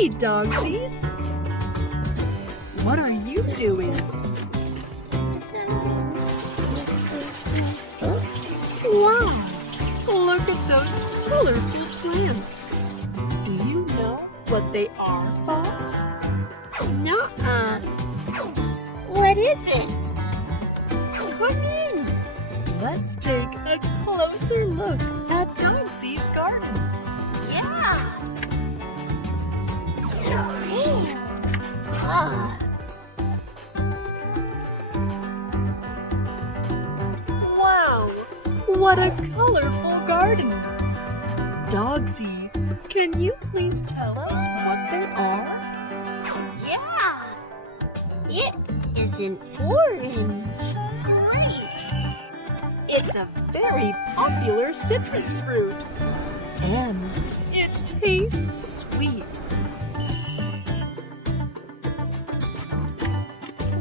Hey, Dogsy. What are you doing? Wow! Look at those colorful plants. Do you know what they are, Fox? Nuh-uh. What is it? Come in. Let's take a closer look at Dogsy's garden. Yeah. Ah. Wow! What a colorful garden! Dogsy, can you please tell us what they are? Yeah. It is an orange grape. It's a very popular citrus fruit. And it tastes sweet.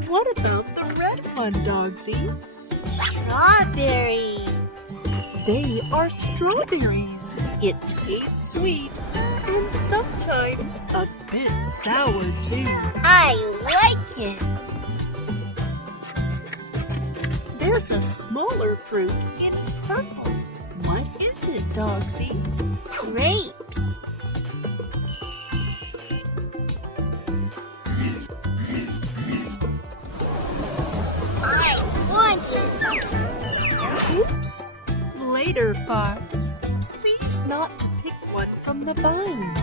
What about the red one, Dogsy? Strawberry. They are strawberries. It tastes sweet and sometimes a bit sour too. I like it. There's a smaller fruit in purple. What is it, Dogsy? Grapes. I want it. Oops. Later, Fox. Please not to pick one from the vine.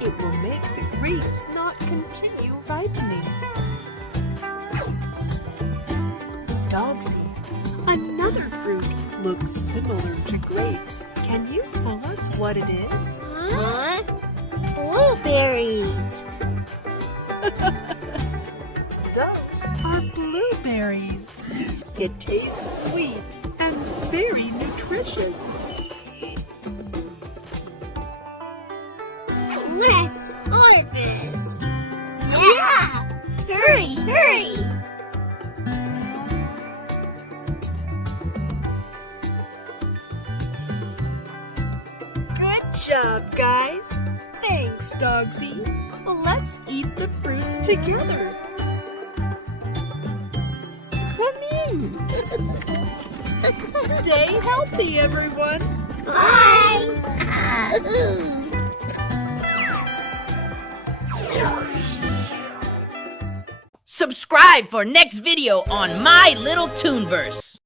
It will make the grapes not continue ripening. Dogsy, another fruit looks similar to grapes. Can you tell us what it is? Huh? Blueberries. Those are blueberries. It tastes sweet and very nutritious. Let's harvest. Yeah. Hurry, hurry. Good job, guys. Thanks, Dogsy. Let's eat the fruits together. Come in. Stay healthy, everyone. Bye. Subscribe for next video on My Little Toonverse.